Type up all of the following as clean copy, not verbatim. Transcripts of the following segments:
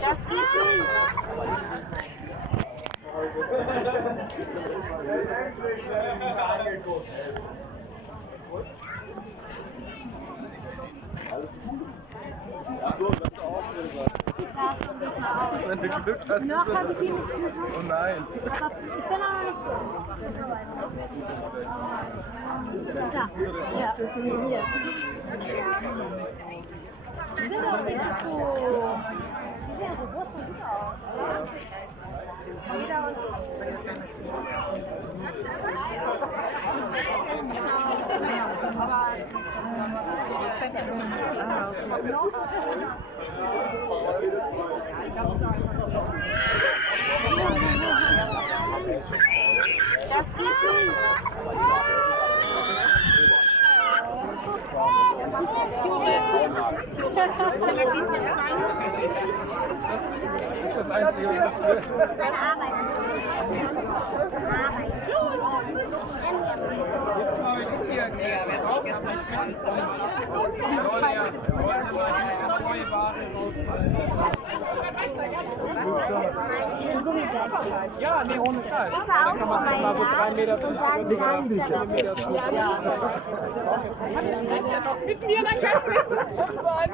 Das geht nicht. Alles gut. Achso, das ist auch so gesagt. Wenn du Glück hast. Noch habe ich ihn nicht gemacht. Oh nein. Aber ich bin aber nicht so. Da. Ja. Hier. Die sind aber nicht so. Die sehen so groß und gut aus. Jeder und das geht nicht. Das ist das Einzige, was ich will. Meine Arbeit. Ja, nee, ohne Scheiß. Da kann man sich mal so 3 Meter zu 4 Meter zu. Mit mir, dann kannst du nicht fahren.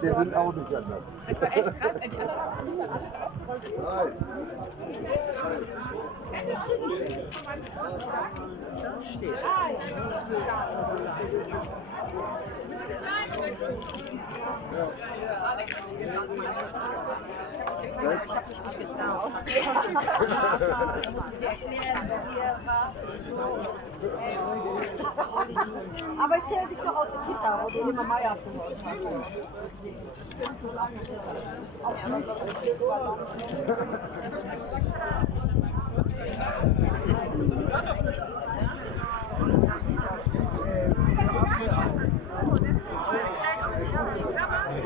Wir sind auch nicht anders. Das war echt krass. Steht. Ich hab mich nicht getraut. Aber ich stelle dich doch auf die Kita, wo du immer Meier abgeholt hast.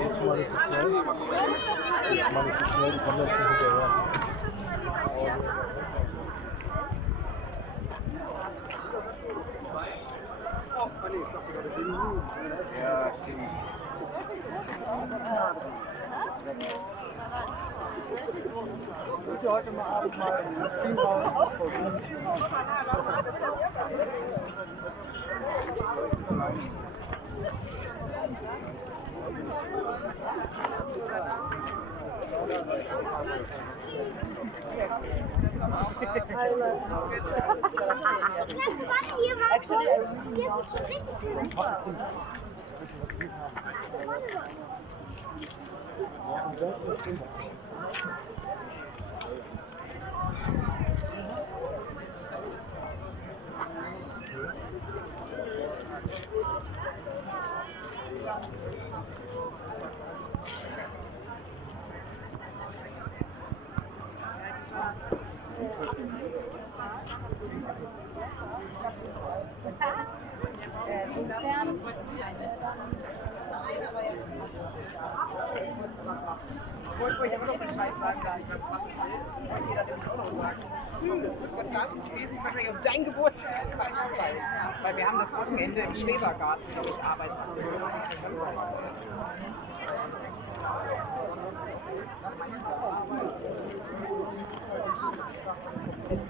Jetzt mal nicht so schnell. Jetzt mal nicht so schnell, die kommen jetzt nicht hinterher. Ja, stimmt. Wollt ihr heute mal abends mal in den Stream raus? Hier war voll. Hier ist es schon richtig schön. Ich wollte immer noch Bescheid sagen, dass ich was machen will. Wollte jeder dem auch noch sagen. Das wird von datumsmäßig wahrscheinlich auf deinen Geburtstag fallen. Weil wir haben das Wochenende im Schrebergarten, glaube ich, Arbeitskurs.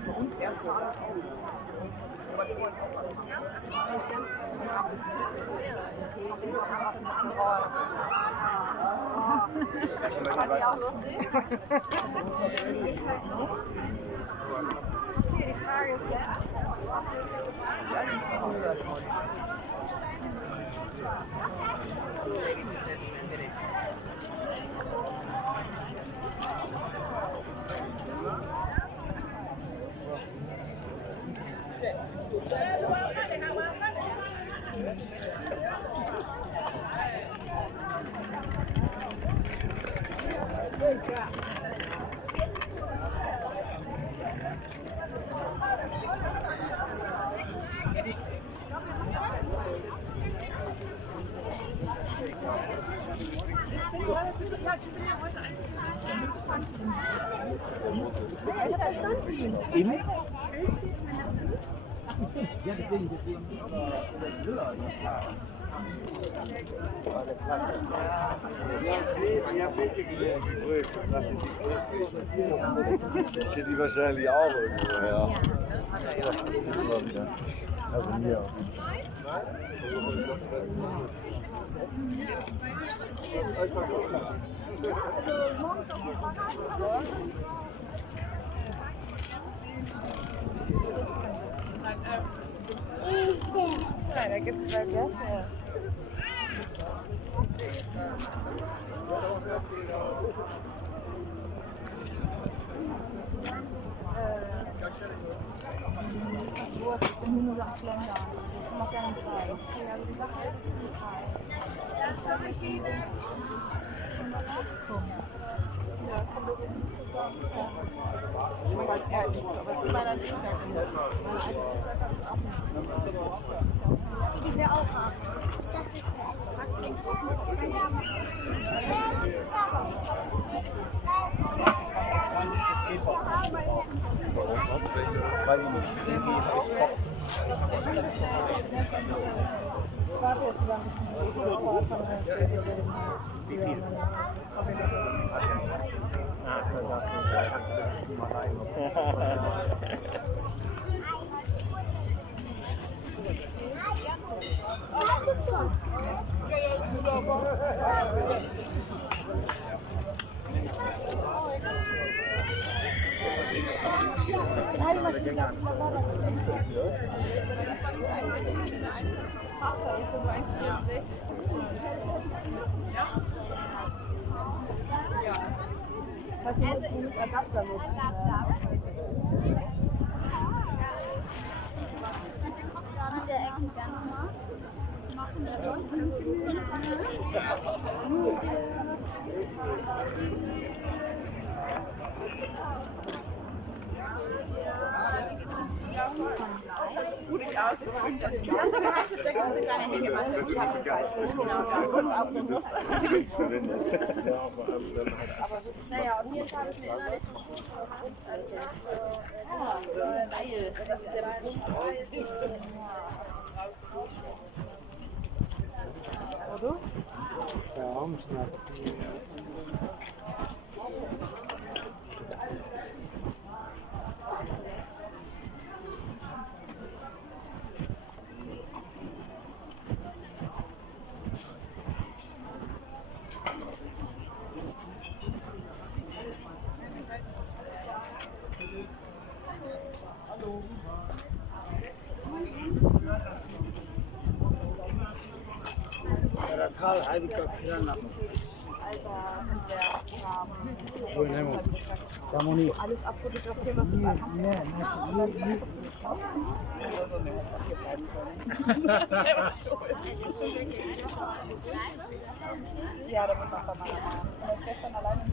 Bei uns erst mal. Aber wir wollen auch was machen. Fand ich auch lustig. Okay, die Frage ist jetzt. In? Ja, deswegen. Ich die wahrscheinlich auch irgendwo, ja. Also mir. Ja, da gibt es halt das. Ich bin nur so am Schlendern. Ich mach gerne einen Preis. Also die Sache ist ein Preis. Die wir auch haben. Das ist Was? Welche? Weiß ich nicht. Wie viel? Was ist mit Adapter nutzen? An der Ecke ganz mal. Naja, auf jeden Fall habe ich mir innerlich geil. Das ist der Oder? Ja, müssen wir. Karl Heidegger Pirana. Wohin nehmen wir? Da Moni. Alles abfotografieren, was du Ja, da muss man bei meiner Mama. Ich war gestern alleine.